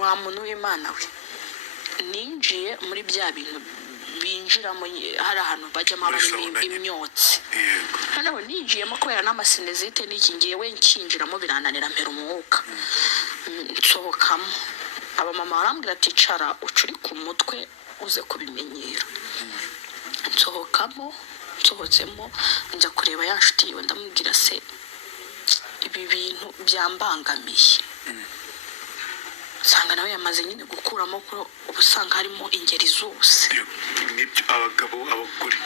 wa muntu w'Imana we ninjiye muri bya bintu binjiramo hari ahantu bajyamo harimo imyotsi noneho ninjiyemo kubera n'amasinezite n'iki ngiyewe nkinjiramo birananira mpera umwuka nsohokamo abamama barambwira ati cara ucuri ku mutwe uze kubimenyera nsohotsemo njya kureba ya nshuti yiwe ndamubwira se ibi bintu byambangamiye sanga nawe yamaze nyine gukuramo ko ubusanga harimo ingeri zose nibyo abagabo abagore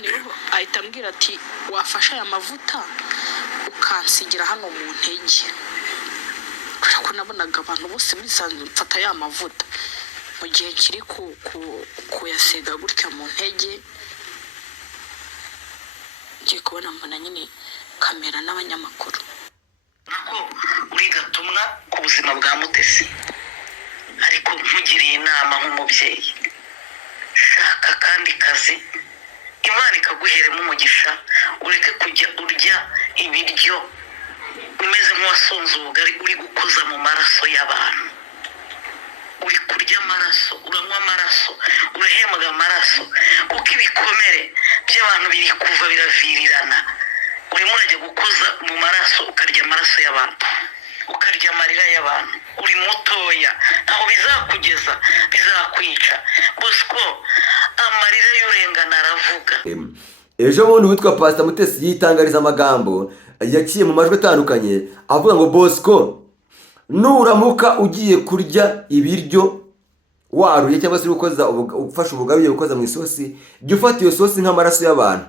niho ahita ambwira ati wafasha aya mavuta ukansigira hano mu ntege kuko nabonaga abantu bose bisanzwe mfata ya mavuta mu gihe kiri kuyasiga gutya mu ntege ngiye kubona mbona nyine kamera n'abanyamakuru nako uri gatumwa ku buzima bwa Mutesi ariko nkugiriye inama nk'umubyeyi shaka kandi kazi Imana ikaguheremo umugisha ureke kujya urya ibiryo umeze nk'uwasonze ubugari uri gukoza mu maraso y'abantu uri kurya amaraso uranywa amaraso urahembwa amaraso kuko ibikomere by'abantu biri kuva biravirirana urimo urajya gukoza mu maraso ukarya amaraso y'abantu ukarya amarira y'abantu uri mutoya aho bizakugeza bizakwica Bosco amarira y'urengana aravuga ejo bundi witwa Pastor Mutesi yitangariza amagambo yaciye mu majwi atandukanye avuga ngo Bosco nuramuka ugiye kurya ibiryo waruye cyangwa se ufashe ubugari ukoza mu isosi jya ufata iyo sosi nk'amaraso y'abantu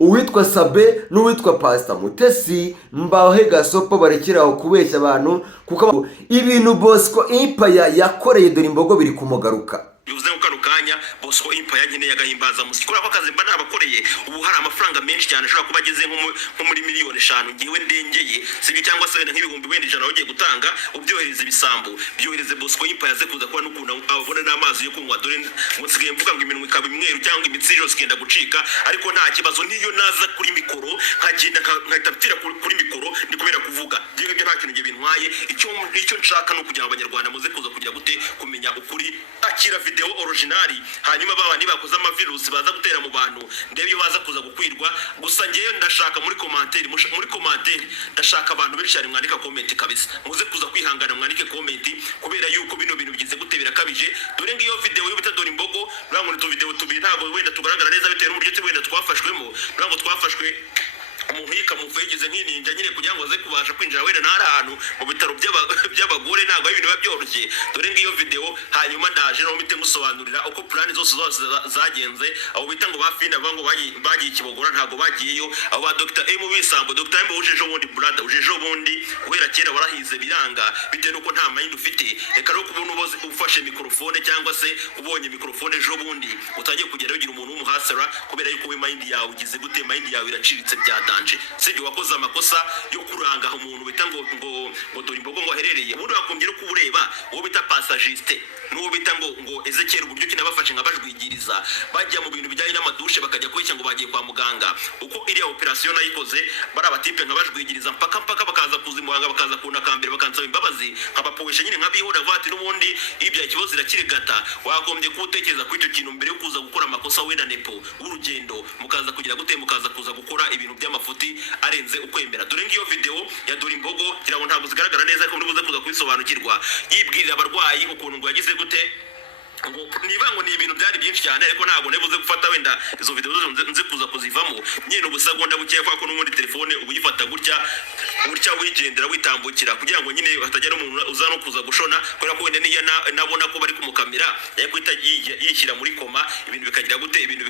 uwitwa Sabe n'uwitwa Pastor Mutesi mbahe gasopo barekeraho kubeshya abantu kuko ibintu Bosco Empire yakoreye dore imbogo biri kumugaruka bivuze ko kano kanya Bosco Empire nkeneye agahimbaza musiki kubera ko akazi mba nabakoreye ubu hari amafaranga menshi cyane ashobora kuba ageze nko muri miliyoni 5 ngiwe ndengeye sibyo cyangwa se nk'ibihumbi wenda 100 ugiye gutanga ubyohereza ibisambu byohereze Bosco Empire aze kuza kuba n'ukuntu abona n'amazi yo kunywa dore musigaye mvuga ngo iminwe ikaba imweru cyangwa imitsi yose igenda gucika ariko nta kibazo niyo naza kuri mikoro nkagenda nkahitaptira kuri mikoro ndi kubera kuvuga ibyo nta kintu ngiye bintwaye icyo nshaka no kugira abanyarwanda muze kuza kugira gute kumenya ukuri akira video originali hanyuma babandi bakoze amavirus baza gutera mu bantu ndebyo baza kuza gukwirwa gusa ngeyo ndashaka muri commentaire ndashaka abantu benshi cyane mwandika comment kabisa muze kuza kwihangana mwandike comment kubera yuko bino bintu bigize gute birakabije dore ngiyo video y'ubita dore imbogo rango ni video tubiri ntago wenda tugaragara neza bitewe n'uburyo wenda twafashwemo rango twafashwe umuntu yikamuva yigize nk'ininja nyine kugira ngo aze kubasha kwinjira wenda ntari ahantu mu bitaro by'abagore ntabwo ari ibintu biba byoroshye dore ngiyo video hanyuma ndaje no mite musobanurira uko plan zose zagenze abo bita ngo bafina bango bagiye Kibogora ntabwo bagiyeyo abo ba Dr. M Bisambo Dr. M ujeje ubundi brother ujeje ubundi guhera kera warahize biranga bitewe nuko nta mayindi ufite reka rero kubona uboze ufashe mikrofone cyangwa se ubonye mikrofone ejo bundi utagiye kugera ugira umuntu w'umuhasara kubera yuko we mayindi yawe ugize gute mayindi yawe iraciritse byada sibyo wakoze amakosa yo kuranga umuntu bita ngo dore imbogo ngo aherereye ubundi bakombye ko ureba uwo bita passagiste n'uwo bita ngo Ezekiel uburyo kinabafashe nkabajwigiriza bajya mu bintu bijyanye n'amadushe bakajya kwishya ngo bagiye kwa muganga uko iriya operation nayikoze bari abatipe nkabajwigiriza mpaka bakaza kuzimuhanga bakaza kunakambira bakansaba imbabazi nkabapoesha nyine nkabihora vati n'ubundi ibya ikibazo irakirigata wakombye kutekereza ku icyo kintu mbere yo kuza gukora amakosa wenda nepo urugendo mukaza kugira gute mukaza kuza gukora ibintu by'amafuti arenze ukwemera dore ngiyo video ya dore imbogo kirabo ntabwo zigaragara neza ko ndibuze kuza kwisobanukirwa yibwirira abarwayi ukuntu ngo yagize gute ngo nibango ni ibintu byari byinshi cyane ariko ntabwo nebuze gufata wenda izo video nze kuza kuzivamo nyine ubusagonda bukiye kwa ko n'ubundi telefone ubuyifata gutya wigendera witambukira kugira ngo nyine hatajya n'umuntu uza no kuza gushona kubera ko wenda niya nabona ko bari kumukamera yakwita yishyira muri koma ibintu bikagira gute ibintu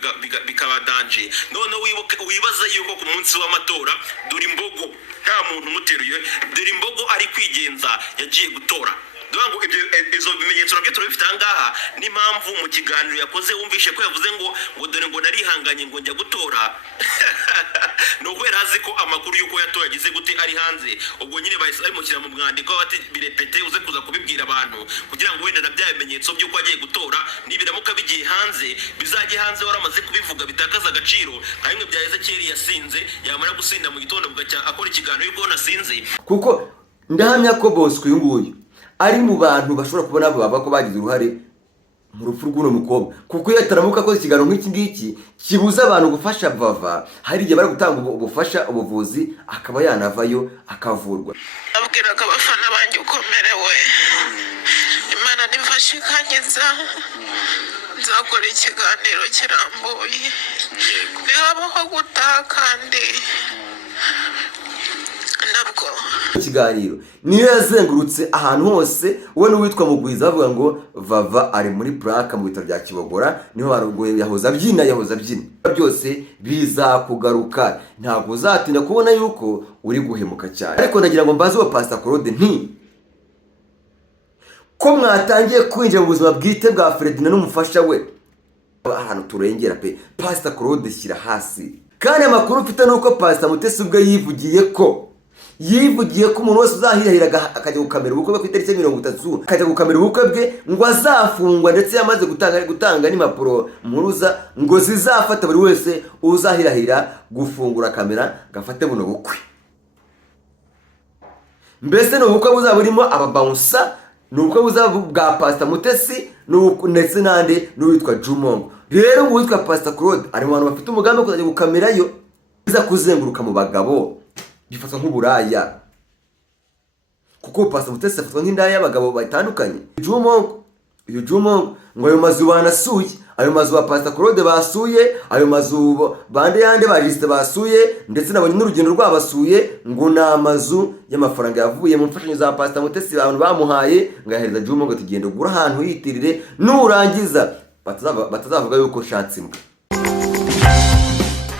bikaba danger none wibaza yuko ku munsi w'amatora dore imbogo nta muntu muteruye dore imbogo ari kwigenza yagiye gutora Duango izo bimenyetso nabyo turabifite angaha n'impamvu mu kiganiro yakoze wumvishe ko yavuze ngo dore ngo narihanganye ngo njya gutora no kwera azi ko amakuru yuko yatoye agize gute ari hanze ubwo nyine bahise bamushyira mu mwandiko bati birepete uze kuza kubibwira abantu kugira ngo wenda nabya bimenyetso by'uko agiye gutora nibiramuka bigiye hanze bizajye hanze waramaze kubivuga bitakaza agaciro nka bimwe bya Ezekiel yasinze yamara gusinda mu gitondo bugacya akora ikiganiro yuko nasinze kuko ndahamya ko Bosco uyu nguyu ari mu bantu bashobora kubona baba ko bagize uruhare mu rupfu rw'uno mukobwa, kuko iyo ataramuka akoze ikiganiro nk'iki ngiki kibuza abantu gufasha Vava, hari igihe bari gutanga ubufasha ubuvuzi akaba yanavayo akavurwa. abwiraga abafana banjye ukomerewe, Imana nifashe ikankiza, nzakora ikiganiro kirambuye, ntihabaho gutaha kandi nabwo ikiganiro niyo yazengurutse ahantu hose. we n'uwitwa Mugwiza bavuga ngo Vava ari muri plaque mu bitaro bya Kibogora, niho barugoye yahoza abyina byose bizakugaruka, ntabwo uzatinda kubona yuko uri guhemuka cyane. ariko nagira ngo mbaze wa Pastor Claude nti ko mwatangiye kwinjira mu buzima bwite bwa Ferdinand n'umufasha we, ahantu turengera pe. Pastor Claude shyira hasi. Kandi amakuru mfite nuko Pastor Mutesi ubwe yivugiye ko umuntu wese uzahirahira akajya gukamera ubukwe bwe ku itariki 30 akajya gukamera ubukwe bwe ngo azafungwa, ndetse yamaze gutanga n'impapuro mpuruza ngo zizafata buri wese uzahirahira gufungura kamera gafate buno bukwe. Mbese n'ubukwe buzaba burimo ababouncer, n'ubukwe buzaba bwa Pastor Mutesi ndetse n'ande n'uwitwa Jumongo. Rero uwitwa Pastor Claude ari mu bantu bafite umugambi wo kuzajya gukamerayo, biza kuzenguruka mu bagabo bifatwa nk'uburaya, kuko Pastor Mutesi afatwa nk'indaya y'abagabo batandukanye. Uyu Jumongo ngo ayo mazu banasuye, ayo mazu wa Pastor Claude basuye, ayo mazu bande yande bajiste basuye, ndetse nabonye n'urugendo rwabasuye ngo ni amazu y'amafaranga yavuye mu mfashanyo za Pastor Mutesi abantu bamuhaye, ngo yahereza Jumongo tugenda gura ahantu yitirire, nurangiza batazavuga yuko shatse imbwa.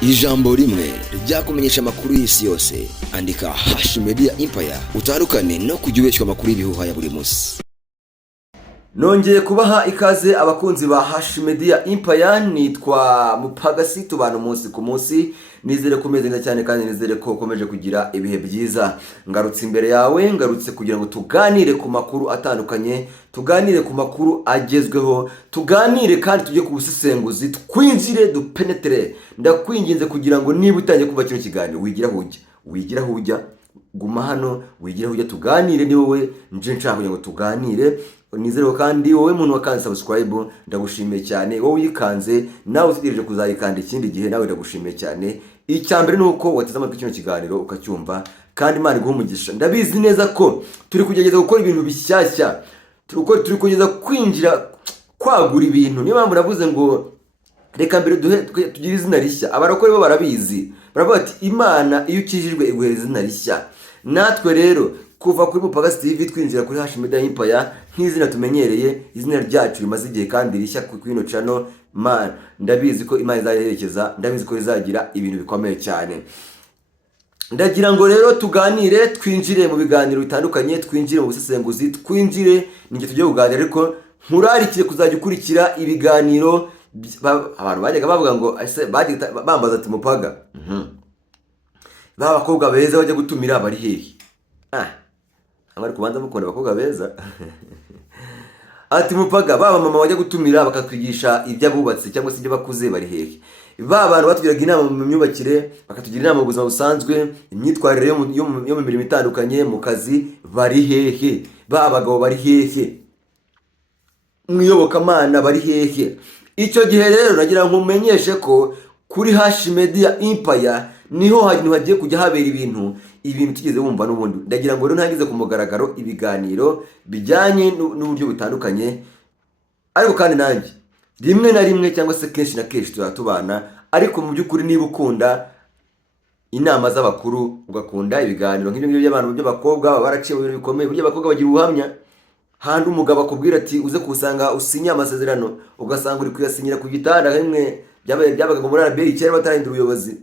Ijambo rimwe ryakumenyesha amakuru y'isi yose, andika #Media Empire utandukane no kujya ubeshya amakuru y'ibihuha ya buri munsi. Nongeye kubaha ikaze abakunzi ba #Media Empire, nitwa Mupagasi, tubana umunsi ku munsi. Nizere kumeze neza cyane kandi nizere ko ukomeje kugira ibihe byiza. Ngarutse imbere yawe, ngarutse kugira ngo tuganire ku makuru atandukanye, tuganire ku makuru agezweho, tuganire kandi tujye ku busesenguzi, twinjire dupenetre. Ndakwinginze kugira ngo niba utangiye kuva kino kiganiro wigira hujya guma hano, wigira hujya tuganire. ni wowe nje nshaka kugira ngo tuganire. Nizere kandi wowe muntu wakanze subscribe ndagushimiye cyane, wowe uyikanze nawe utegereje kuzayikanda ikindi gihe nawe ndagushimiye cyane. Icyambere nuko wateze amatwi kino kiganiro ukacyumva, kandi Imana iguhe umugisha. Ndabizi neza ko turi kugerageza gukora ibintu bishyashya, turi kugeza kwinjira kwagura ibintu. Niyo mpamvu navuze ngo reka mbere tugire izina rishya. Abarokore bo barabizi, baravuga ati Imana iyo ukijijwe iguhereza izina rishya. Natwe rero kuva kuri Mupagasi TV twinjira kuri #Media Empire nk'izina tumenyereye, izina ryacu rimaze igihe kandi rishya ku ino channel. Man, ndabizi ko Imana izayerekeza, ndabizi ko rizagira ibintu bikomeye cyane. Ndagira ngo rero tuganire, twinjire mu biganiro bitandukanye, twinjire mu busesenguzi, twinjire ninge tujye kuganira. Ariko nkurarikiye kuzajya ukurikira ibiganiro. Abantu bajyaga bavuga ngo bambaza ati Mupaga, bakobwa beza bajya gutumira bari hehe? Amari kubanza mukunda abakobwa beza. Ati Mupaga, baba mama bajya gutumira bakatwigisha iby'abubatse cyangwa se ibyo bakuze bari hehe? Abantu batugiraga inama mu myubakire, bakatugira inama mu buzima busanzwe, imyitwarire yo mu mirimo itandukanye, mu kazi bari hehe? Bagabo bari hehe? Mwiyobokamana bari hehe? Icyo gihe rero nagira ngo umenyeshe ko kuri #Media Empire niho hagiye kujya habera ibintu tugeze wumva n'ubundi. Ndagira ngo rero ntagize ku mugaragaro ibiganiro bijyanye n'uburyo butandukanye, ariko kandi nanjye rimwe na rimwe cyangwa se kenshi na kenshi turatubana. Ariko mu by'ukuri niba ukunda inama z'abakuru, ugakunda ibiganiro nk'ibyo by'abantu by'abakobwa baba baraciye mu bintu bikomeye, burya abakobwa bagira ubuhamya. Handi umugabo akubwira ati uze kusanga usinya amasezerano, ugasanga uri kuyasinyira ku gitanda hamwe byabaga muri RBA cyera batarahindura ubuyobozi.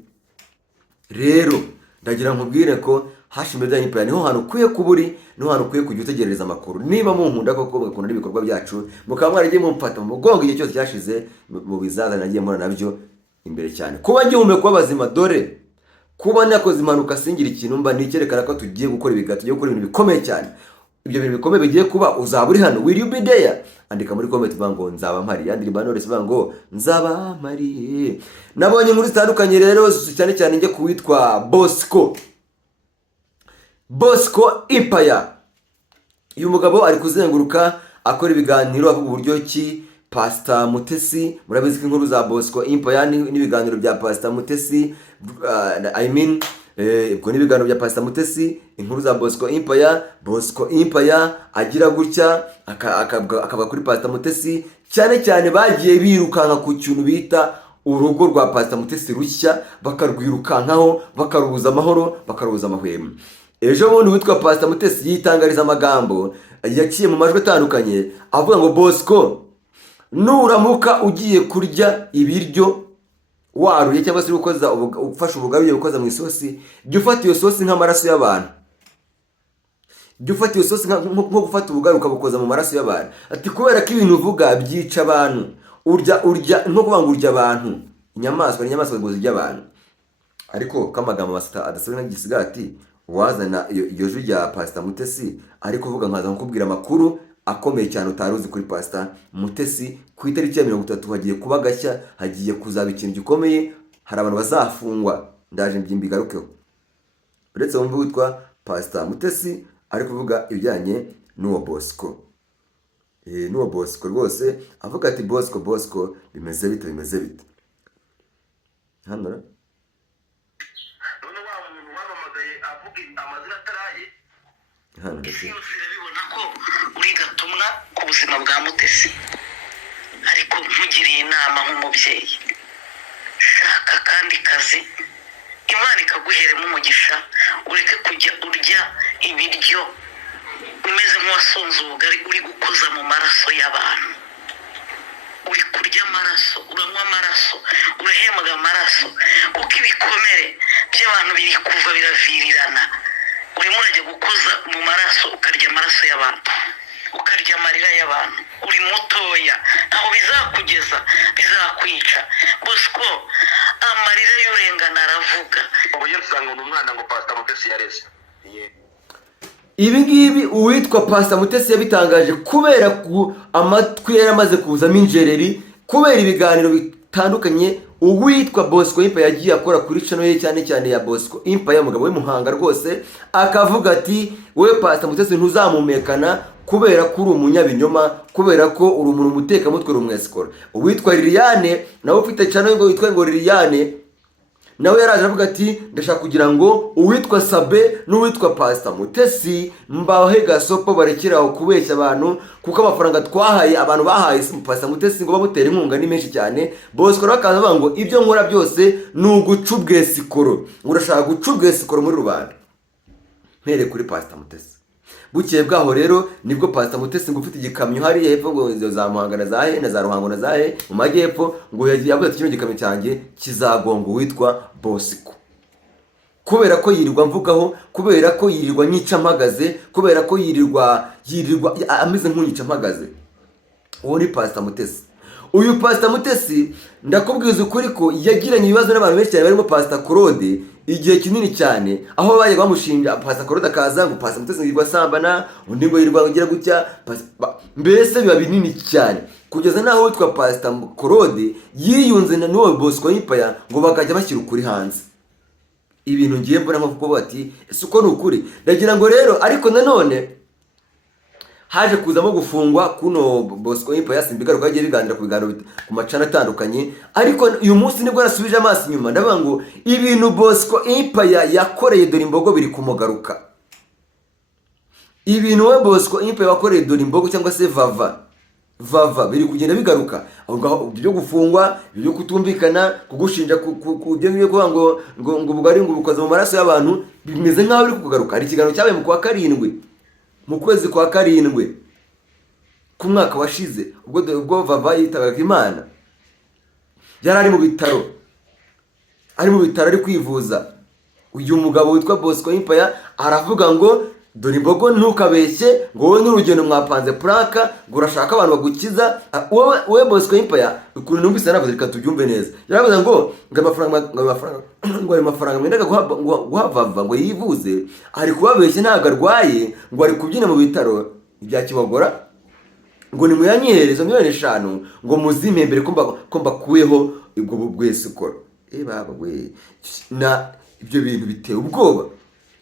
Rero ndagira nkubwire ko #Media Empire niho hantu ukwiye kuburi, niho hantu ukwiye kujya utegereza amakuru. Niba munkunda koko mugakunda n'ibikorwa byacu, mukaba mwaragiye mumfata mu mugongo igihe cyose cyashize, mu bizaza nagiye mbona nabyo imbere cyane. Kuba ngihumeka kuba bazima, dore kuba nakoze impanuka singira ikintu mba nicyerekana ko tugiye gukora ibigato, tugiye gukora ibintu bikomeye cyane. Ibyo bintu bikomeye bigiye kuba, uzaba uri hano, will you be there? Andika muri comment ngo nzaba mpari, yandi Knowless ngo nzaba mpari. Nabonye inkuru zitandukanye rero cyane cyane njye kuwitwa Bosco. Bosco Empire. Uyu mugabo ari kuzenguruka akora ibiganiro avuga uburyo ki Pastor Mutesi, murabizi ko inkuru za Bosco Empire n'ibiganiro bya Pastor Mutesi, ubwo n'ibiganiro bya Pastor Mutesi, inkuru za Bosco Empire agira gutya akaba kuri Pastor Mutesi, cyane cyane bagiye birukanka ku kintu bita urugo rwa Pastor Mutesi rushya, bakarwirukankaho, bakarubuza amahoro, bakarubuza amahwemo. Ejo bundi witwa Pastor Mutesi yitangariza amagambo yaciye mu majwi atandukanye avuga ngo Bosco, nuramuka ugiye kurya ibiryo waruye cyangwa se ufashe ubugari ukoza mu isosi, jya ufata iyo sosi nk'amaraso y'abantu. Jya ufata iyo sosi nko gufata ubugari ukabukoza mu maraso y'abantu. Ati kubera ko ibintu uvuga byica abantu. Urya nko kuvuga ngo urya abantu. Inyamaswa ngo zirya abantu. Ariko kamagambo adasobanura nk'igisigati wazana iyo jwi rya Pastor Mutesi ari kuvuga nkaza nkubwira amakuru akomeye cyane utaruzi kuri Pastor Mutesi. Ku itariki ya 30 hagiye kuba gashya, hagiye kuzaba ikintu gikomeye, hari abantu bazafungwa, ndaje mbyimbigarukeho. Uretse wumva witwa Pastor Mutesi ari kuvuga ibijyanye n'uwo Bosco. N'uwo Bosco rwose avuga ati Bosco bimeze bite. Hano none wa muntu wamamagaye avuga amazina ataraye, isi yose irabibona ko uri gatumwa ku buzima bwa Mutesi. Ariko nkugiriye inama nk'umubyeyi, shaka kandi kazi, Imana ikaguheremo umugisha, ureke kujya urya ibiryo umeze nk'uwasonze ubugari uri gukoza mu maraso y'abantu. Uri kurya amaraso, uranywa amaraso, urahembwa amaraso, kuko ibikomere by'abantu biri kuva biravirirana. Urimo urajya gukoza mu maraso, ukarya amaraso y'abantu, ukarya amarira y'abantu. Uri mutoya, ntaho bizakugeza, bizakwica. Bosco, amarira y'urengana aravuga. Uburyo usanga umwana ngo Pastor Mutesi yareze. Ibi ngibi uwitwa Pastor Mutesi yabitangaje kubera ku amatwi yaramaze kuzamo injereri, kubera ibiganiro bitandukanye uwitwa Bosco Empire yagiye akora kuri channel ye, cyane cyane ya Bosco Empire, umugabo w'Imuhanga rwose, akavuga ati we Pastor Mutesi ntuzamumekana kubera ko uri umunyabinyoma, kubera ko uri umuntu umutekamutwe rumwesikora. Uwitwa Liliane nawe ufite channel ngo witwa ngo Liliane, nawe yaraje avuga ati ndashaka kugira ngo uwitwa Sabe n'uwitwa Pastor Mutesi mbahe gasopo barekeraho kubeshya abantu, kuko amafaranga twahaye abantu bahaye Pastor Mutesi ngo bamutera inkunga ni menshi cyane. Bosco rakaza avuga ngo ibyo nkora byose ni ugucubwe sikoro, urashaka gucubwe sikoro muri rubanda. Mpere kuri Pastor Mutesi. Bukeye bwaho rero nibwo Pastor Mutesi ngo ufite igikamyo hari hepfo ngo izo za Muhanga na zahe na za Ruhango na zahe mu majyepfo, ngo yavuze ati kino gikamyo cyanjye kizagonga witwa Bosco, kubera ko yirirwa mvugaho, kubera ko yirirwa nyica mpagaze, kubera ko yirirwa ameze nk'unyica mpagaze. Uwo ni Pastor Mutesi. Uyu Pastor Mutesi ndakubwiza ukuri ko yagiranye ibibazo n'abantu benshi cyane barimo Pastor Claude igihe kinini cyane, aho baje bamushinja Pastor Claude akaza ngo Pastor Mutesi yirwa sambana, undi ngo yirwa ngira gutya, mbese biba binini cyane, kugeza naho witwa Pastor Claude yiyunze na n'uwo Bosco Empire ngo bakajya bashyira ukuri hanze. Ibintu ngiye mbona nko kuko bati ese uko ni ukuri. Ndagira ngo rero ariko nanone haje kuzamo gufungwa kuno Bosco Empire simbigaruka yagiye biganira ku biganiro ku macana atandukanye, ariko uyu munsi nibwo nasubije amaso inyuma ndavuga ngo ibintu Bosco Empire yakoreye dore imbogo biri kumugaruka. Ibintu we Bosco Empire yakoreye dore imbogo cyangwa se vava biri kugenda bigaruka. Aho byo gufungwa, byo kutumvikana, kugushinja kujye kuvuga ngo bugari ngo bukoze mu maraso y'abantu, bimeze nkaho biri kugaruka. Hari ikiganiro cyabaye mu kwa karindwi, mu kwezi kwa karindwi ku mwaka washize, ubwo vava yitabaga Imana, yari ari mu bitaro, ari kwivuza. Uyu mugabo witwa Bosco Empire aravuga ngo dore imbogo ntukabeshye, ngo wowe n'urugendo mwapanze plaka ngo urashaka abantu bagukiza. Wowe Bosco Empire ukuntu numvise navuze reka tubyumve neza, yaravuze ngo ayo mafaranga mwendaga guhavava ngo yivuze, ari kubabeshye ntabwo arwaye, ngo ari kubyina mu bitaro ibya Kibogora, ngo nimuyanyihereza $5,000 ngo muzimpembere ko mbakuyeho ubwo bwese ukora. Baba we na ibyo bintu biteye ubwoba.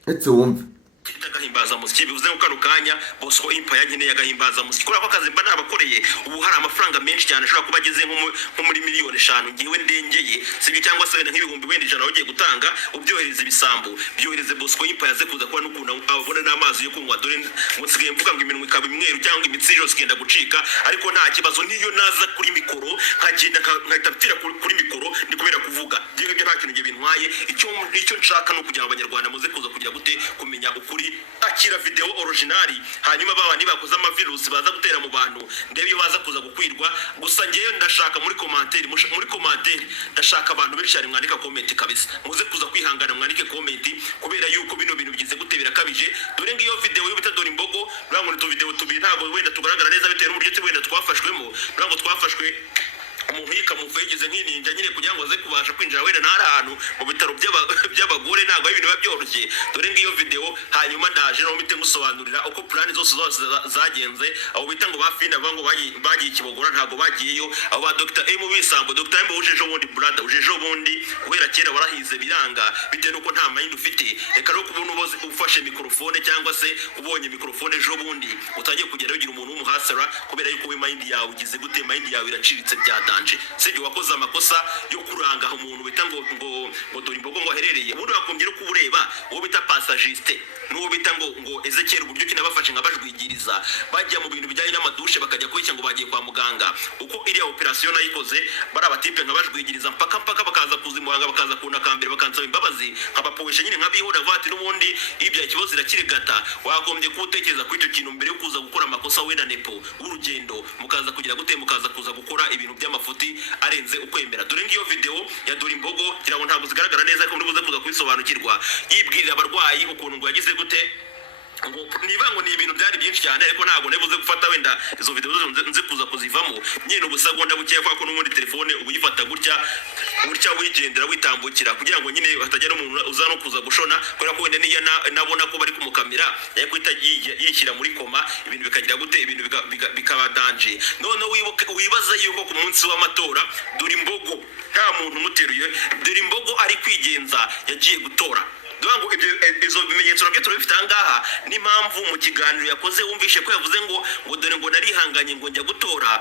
Etse wumve agahimbaza musiki bivuze ko kano kanya Bosco Empire nkeneye agahimbaza musiki kubera ko akazi mba nabakoreye ubu hari amafaranga menshi cyane ashobora kuba ageze nko muri miliyoni 5 ngiwe ndengeye sibyo cyangwa se nk'ibihumbi wenda 100 ugiye gutanga ubyohereza ibisambu byohereze Bosco Empire aze kuza kuba n'ukuntu abona n'amazi yo kunywa dore musigaye mvuga ngo iminwa ikaba imweru cyangwa imitsi yose igenda gucika ariko nta kibazo niyo naza kuri mikoro nkagenda nkahita kuri mikoro ndi kubera kuvuga ibyo nta kintu ngiye bintwaye icyo nshaka no kugira abanyarwanda muze kuza kugira gute kumenya ukuri akira video originali hanyuma babandi bakoze amavirus baza gutera mu bantu ndebe iyo baza kuza gukwirwa gusa ngewe ndashaka muri commentaire ndashaka abantu benshi cyane mwandika comment kabisa muze kuza kwihangana mwandike comment kubera yuko bino bintu bigize gute birakabije dore ngiyo video yo bitadora imbogo rango ni tu video tubiri ntago wenda tugaragara neza bitewe n'uburyo wenda twafashwemo rango twafashwe umuntu yikamufegeze nk'ininja nyine kugira ngo aze kubasha kwinjira wenda ntari ahantu mu bitaro by'abagore ntabwo ibintu biba byoroshye dore ngiyo video hanyuma ndaje no mite ngusobanurira uko plan zose zagenze abo bita ngo bafina bango bagiye Kibogora ntabwo bagiyeyo abo ba Dr. M bisambo Dr. M ujejo bundi brother ujejo bundi kubera kera warahize biranga bitewe nuko nta mind ufite reka rero kubona uboze ufashe mikrofone cyangwa se ubonye mikrofone ejo bundi utagiye kugera ugira umuntu w'umuhasara kubera yuko we mind yawe ugize gute mind yawe iraciritse byadanje sibyo wakoze amakosa yo kuranga umuntu bita ngo dore imbogo ngo aherereye ubundi bakombye no kubureba uwo bita passagiste n'uwo bita ngo Ezekiel uburyo kinabafashe nkabajwigiriza bajya mu bintu bijyanye n'amadushe bakajya kwicya ngo bagiye kwa muganga uko iriya operation nayikoze bari abatipe nkabajwigiriza mpaka bakaza kuzimuhanga bakaza kuna kambere bakansaba imbabazi nkabapoesha nyine nkabihura vati n'ubundi ibya ikibazo irakirigata wagombye kutekereza kuri icyo kintu mbere yo kuza gukora amakosa wenda nepo urugendo mukaza kugira gute mukaza kuza gukora ibintu by'amafuti arenze ukwemera dore ngiyo video ya dore imbogo kirabo ntabwo zigaragara neza ko muri buze kuza kubisobanukirwa yibwirira abarwayi ukuntu ngo yagize gute ngo niba ngo ni ibintu byari byinshi cyane ariko ntabwo nebuze gufata wenda izo video nze kuza kuzivamo nyine ubusagonda bukeya kwa ko n'ubundi telefone ubuyifata gutya wigendera witambukira kugira ngo nyine hatajya umuntu uza no kuza gushona kubera ko wenda niya nabona ko bari kumukamera yakwita yishyira muri koma ibintu bikagira gute ibintu bikaba danje none wibaza yuko ku munsi w'amatora dore imbogo nta muntu muteruye dore imbogo ari kwigenza yagiye gutora Duango izo bimenyetso nabyo turabifite angaha n'impamvu mu kiganiro yakoze wumvishe ko yavuze ngo dore ngo narihanganye ngo njya gutora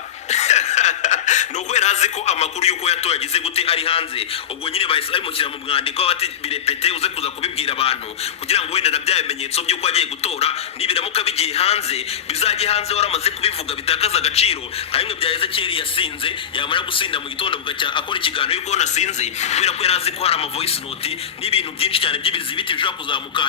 nuko yarazi ko amakuru yuko yatoye agize gute ari hanze ubwo nyine bahise abimukira mu mwandiko bati birepete uze kuza kubibwira abantu kugira ngo wenda nabya bimenyetso by'uko agiye gutora nibiramuka bigiye hanze bizajye hanze waramaze kubivuga bitakaza agaciro nka bimwe bya Ezekiel yasinze yamara gusinda mu gitondo bugacya akora ikiganiro yuko nasinze kubera ko yarazi ko hari ama voice note n'ibintu byinshi cyane by'ibiti bishobora kuzamuka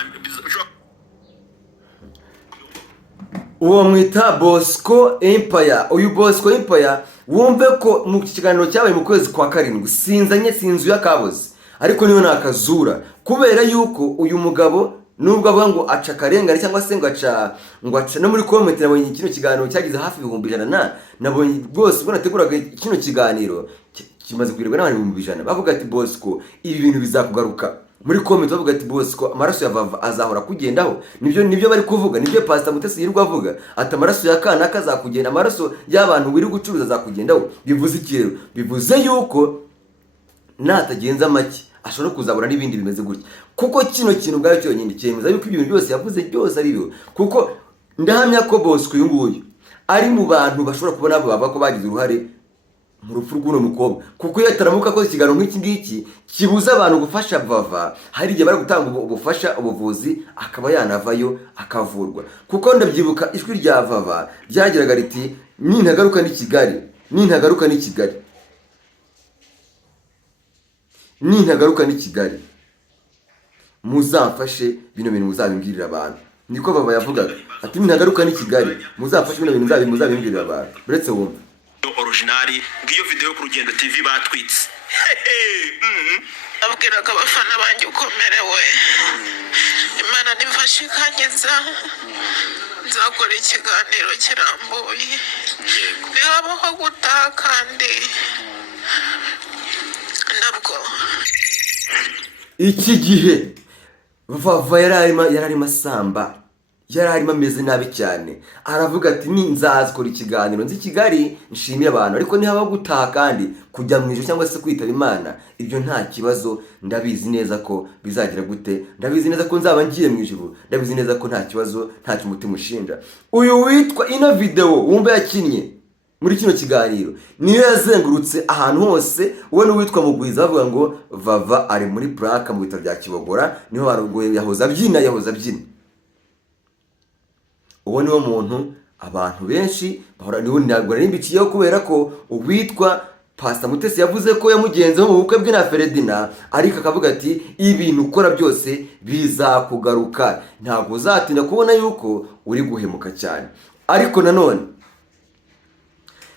uwo mwita Bosco Empire uyu Bosco Empire wumve ko mu kiganiro cyabaye mu kwezi kwa 7 sinzu y'akaboze ariko niyo nakazura kubera yuko uyu mugabo nubwo avuga ngo aca karengane cyangwa se ngo aca no muri comment nabonye kino kiganiro cyagize hafi 100 nabonye rwose ubwo nateguraga kino kiganiro kimaze kugirirwa n'abantu 100 bavuga ati Bosco ibi bintu bizakugaruka muri comment bavuga ati Bosco amaraso ya Vava azahora kugendaho nibyo bari kuvuga nibyo Pastor Mutesi yirwa avuga ati amaraso ya kana kazakugenda amaraso y'abantu wiri gucuruza azakugendaho bivuze iki rero bivuze yuko natagenza make ashobora kuzabura n'ibindi bimeze gutya kuko kino kintu bwayo cyonyine cyemeza yuko ibintu byose yavuze byose ari byo kuko ndahamya ko Bosco uyu nguyu ari mu bantu bashobora kubona baba ko bagize uruhare mu rupfu rw'uno mukobwa kuko iyo ataramuka ko ikiganiro nk'iki ngiki kibuza abantu gufasha Vava hari igihe bari gutanga ubufasha ubuvuzi akaba yanavayo akavurwa kuko ndabyibuka ijwi rya Vava ryagiraga riti nintagaruka ni Kigali nintagaruka ni Kigali muzamfashe bino bintu muzabimbwirira abantu niko Vava yavugaga ati nintagaruka ni Kigali muzamfashe bino bintu muzabimbwirira abantu uretse wumva originali ngiyo video yo ku Rugendo TV batwitse abwiraga abafana banjye ukomerewe Imana nimfashe kanyeza nzakora ikiganiro kirambuye ntihabaho gutaha kandi nabwo iki gihe Vava yararimo asamba yari arimo ameze nabi cyane, aravuga ati nzakora ikiganiro nzi Kigali nshimiye abantu, ariko nihaba gutaha kandi kujya mu ijuru cyangwa se kwitaba Imana, ibyo nta kibazo, ndabizi neza ko bizagira gute, ndabizi neza ko nzaba ngiye mu ijuru, ndabizi neza ko nta kibazo, nta cyumutima ushinja. Uyu witwa ino video wumva yakinnye muri kino kiganiro niyo yazengurutse ahantu hose, we n'uwitwa Mugwiza bavuga ngo Vava ari muri plaka mu bitaro bya Kibogora, niho barugoye yahoza abyina. Uwo niwo muntu abantu benshi bahora ntabwo narimbiciyeho, kubera ko uwitwa Pastor Mutesi yavuze ko yamugenzeho mu bukwe bwe na Ferdinand, ariko akavuga ati ibintu ukora byose bizakugaruka, ntabwo uzatinda kubona yuko uri guhemuka cyane. Ariko nanone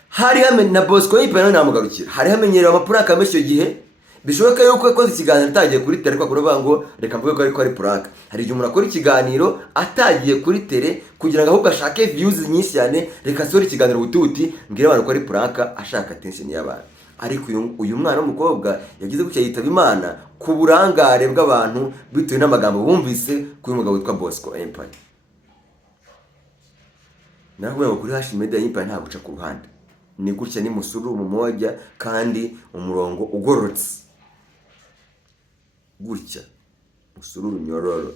hari na Bosco Impaya namugarukira, hari hamenyerewe amapuraka menshi icyo gihe, bishoboka yuko yakoze ikiganiro atagiye kuri tele, ariko kuvuga ngo reka mvuge ko ariko ari puraka. Hari igihe umuntu akora ikiganiro atagiye kuri tele kugira ngo ahubwo ashake views nyinshi cyane, reka sore ikiganiro bututi mbwira abantu ko ari puraka, ashaka attention y'abantu. Ariko uyu mwana w'umukobwa yagize gutya yitaba Imana ku burangare bw'abantu bitewe n'amagambo bumvise kuri umugabo witwa Bosco Empire. Naho kuri Hashmedia Empire nta guca ku ruhande, ni gutya ni musuru mumoja kandi umurongo ugororotse gutya, musururu nyororo.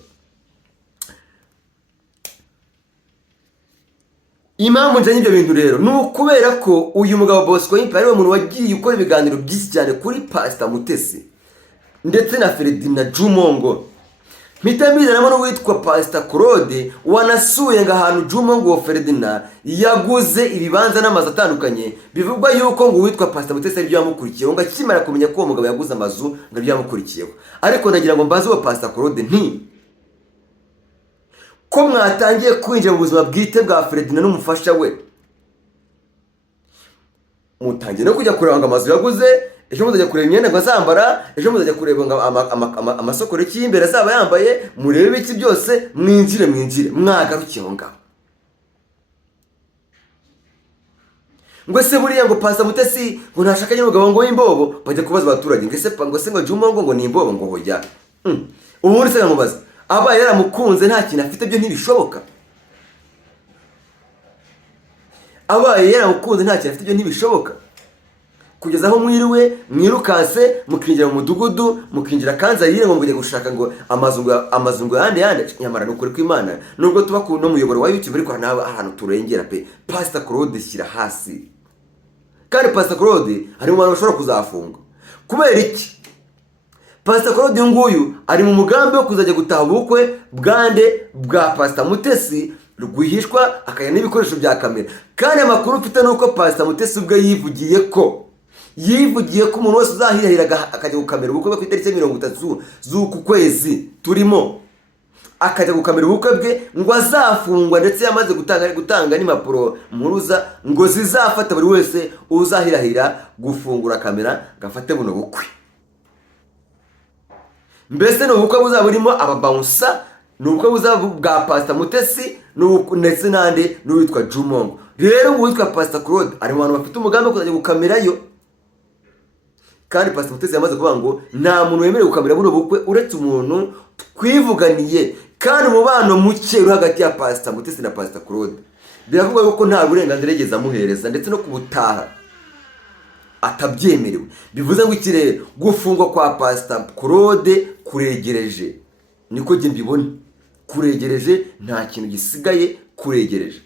Impamvu njye n'ibyo bintu rero ni ukubera ko uyu mugabo Bosco Impaya ari umuntu wagiye ukora ibiganiro byinshi cyane kuri Pastor Mutesi ndetse na Ferdinand Jumongo. Mpita mbizanamo n'uwitwa Pastor Claude wanasuye ngo ahantu Jumongo Ferdinand yaguze ibibanza n'amazu atandukanye, bivugwa yuko ngo uwitwa Pastor Mutesi ari byo yamukurikiyeho, ngo akimara kumenya ko uwo mugabo yaguze amazu ngo ari byo yamukurikiyeho. Ariko nagira ngo mbaze uwo Pastor Claude ko mwatangiye kwinjira mu buzima bwite bwa Ferdinand n'umufasha we, mutangiye no kujya kureba ngo amazu yaguze, ejo muzajya kureba imyenda ngo azambara, ejo muzajya kureba ngo amasokoro y'imbere azaba yambaye, murebe iki byose, mwinjire mwagarukiye aho ngaho. Ngo se buriya ngo Pastor Mutesi ngo ntashaka n'umugabo ngo w'imbobo, bajya kubaza abaturage ngo se ngo Jumongo ngo ni imbobo, ngo hoya. Ubundi se ngamubaza abaye yaramukunze nta kintu afite, byo ntibishoboka. Abaye yaramukunze nta kintu afite, byo ntibishoboka. Kugeza aho mwirukanse mukinjira mu mudugudu, mukinjira Kanzayire ngo mujye gushaka ngo amazungu yandi nyamara n'ukuri kw'Imana, nubwo tuba ku no muyoboro wa YouTube ariko naba ahantu turengera pe. Pastor Claude shyira hasi, kandi Pastor Claude ari mu bantu bashobora kuzafunga. Kubera iki? Pastor Claude nguyu ari mu mugambi wo kuzajya gutaha ubukwe bwa Pastor Mutesi rwihishwa, akaya n'ibikoresho bya kamera. Kandi amakuru mfite nuko Pastor Mutesi ubwe yivugiye ko umuntu wese uzahirahira akajya gukamera ubukwe bwe ku itariki 30 z'uku kwezi turimo, akajya gukamera ubukwe bwe, ngo azafungwa, ndetse yamaze gutanga n'impapuro mpuruza ngo zizafata buri wese uzahirahira gufungura kamera gafate buno bukwe. Mbese ni ubukwe buzaba burimo ababounsa, ni ubukwe buzaba bwa Pastor Mutesi ndetse n'andi n'uwitwa Jumongo. Rero uwitwa Pastor Claude ari mu bantu bafite umugambi wo kuzajya gukamerayo, kandi Pastor Mutesi yamaze kuvuga ngo nta muntu wemerewe gukamera buno bukwe uretse umuntu twivuganiye, kandi umubano muke uri hagati ya Pastor Mutesi na Pastor Claude biravuga yuko nta burenganzira yigeze amuhereza, ndetse no kubutaha atabyemerewe. Bivuze ngo iki rero, gufungwa kwa Pastor Claude kuregereje, niko njye mbibona, kuregereje, nta kintu gisigaye, kuregereje.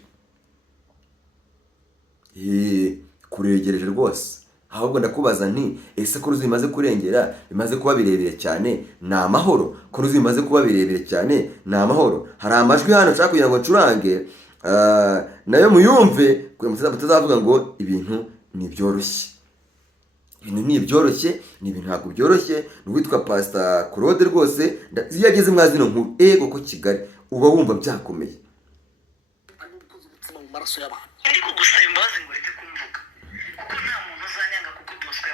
Kuregereje rwose. Ahubwo ndakubaza nti ese ko ruzimaze kurengera, bimaze kuba birebire cyane, ni amahoro? Ko ruzimaze kuba birebire cyane, ni amahoro? Hari amajwi hano nshaka kugira ngo ncurange nayo muyumve, kugira ngo mutazavuga ngo ibintu ni byoroshye. Ibintu ni byoroshye, ni ibintu ntabwo byoroshye. N'uwitwa Pastor Claude rwose iyo ageze mwazino nkuru ego ko Kigali uba wumva byakomeye. Mu maraso y'abantu ariko gusaba imbabazi ngo reke kumvuga, kuko nta muntu uzanyanga kuko Bosco.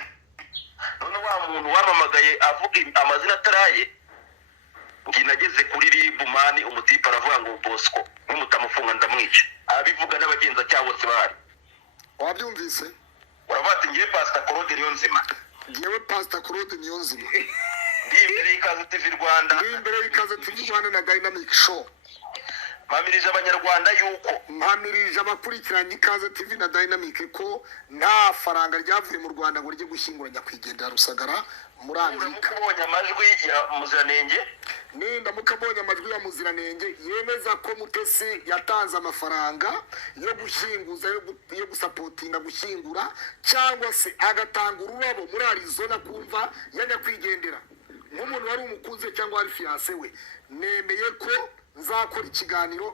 None wa muntu wamamagaye avuga amazina ataraye, ngi nageze kuri RIB mani, umutipe aravuga ngo Bosco nimutamufunga ndamwica, abivuga n'abagenza cyabo se bahari. Wabyumvise? Uravuga ati ngiye Pastor Claude niyo nzima, Ngewe Pastor Claude niyo nzima, ndi imbere y'Ikaze TV Rwanda, ndi imbere y'Ikaze TV Rwanda na Dynamic Show. mpamirije abanyarwanda yuko mpamirije abakurikiranye Ikaze TV na Dynamic ko nta faranga ryavuye mu Rwanda ngo rijye gushyingura nyakwigendera Rusagara muri Amerika. Ubonye amajwi ya Muziranenge, nindamuka mbonye amajwi ya Muziranenge yemeza ko Mutesi yatanze amafaranga yo gushyinguza yo gusapotinga gushyingura cyangwa se agatanga ururabo muri Arizona kumva ya nyakwigendera nk'umuntu wari umukunzi cyangwa wari fiancé we. Nemeye ko nzakora ikiganiro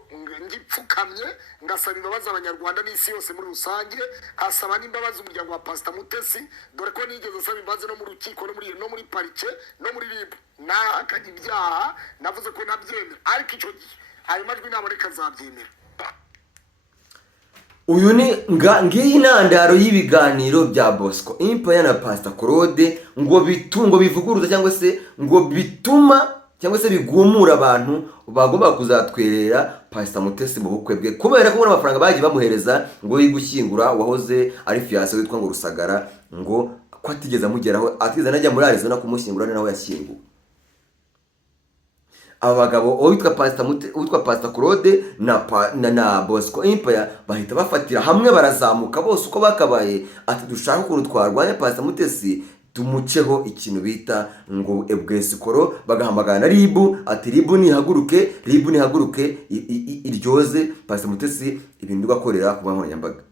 ngipfukamye ngasaba imbabazi abanyarwanda n'isi yose muri rusange, nkasaba n'imbabazi umuryango wa Pastor Mutesi, dore ko nigeze asaba imbabazi no mu rukiko no muri parike no muri RIB. Nahakanye ibyaha navuze ko nabyemera, ariko icyo gihe ayo majwi naboneka azabyemera. Uyu ni ngiyi intandaro y'ibiganiro bya Bosco Empire na Pastor Claude ngo bivuguruza cyangwa se ngo bituma cyangwa se bigumura abantu bagomba kuzatwerera Pastor Mutesi mu bukwe bwe, kubera ko amafaranga bagiye bamuhereza ngo yigushyingura wahoze ari fiancé witwa ngo Rusagara, ngo ko atigeze amugeraho, atigeze najya muri Arizona kumushyingura nawe yashyinguwe. Aba bagabo witwa Pastor Claude na Bosco Empire bahita bafatira hamwe barazamuka bose uko bakabaye, ati dushaka ukuntu twarwanya Pastor Mutesi tumuceho ikintu bita ngo ebwesikoro. Bagahamagana RIB, ati RIB nihaguruke iryoze Pastor Mutesi ibintu bakorera ku nkoranyambaga.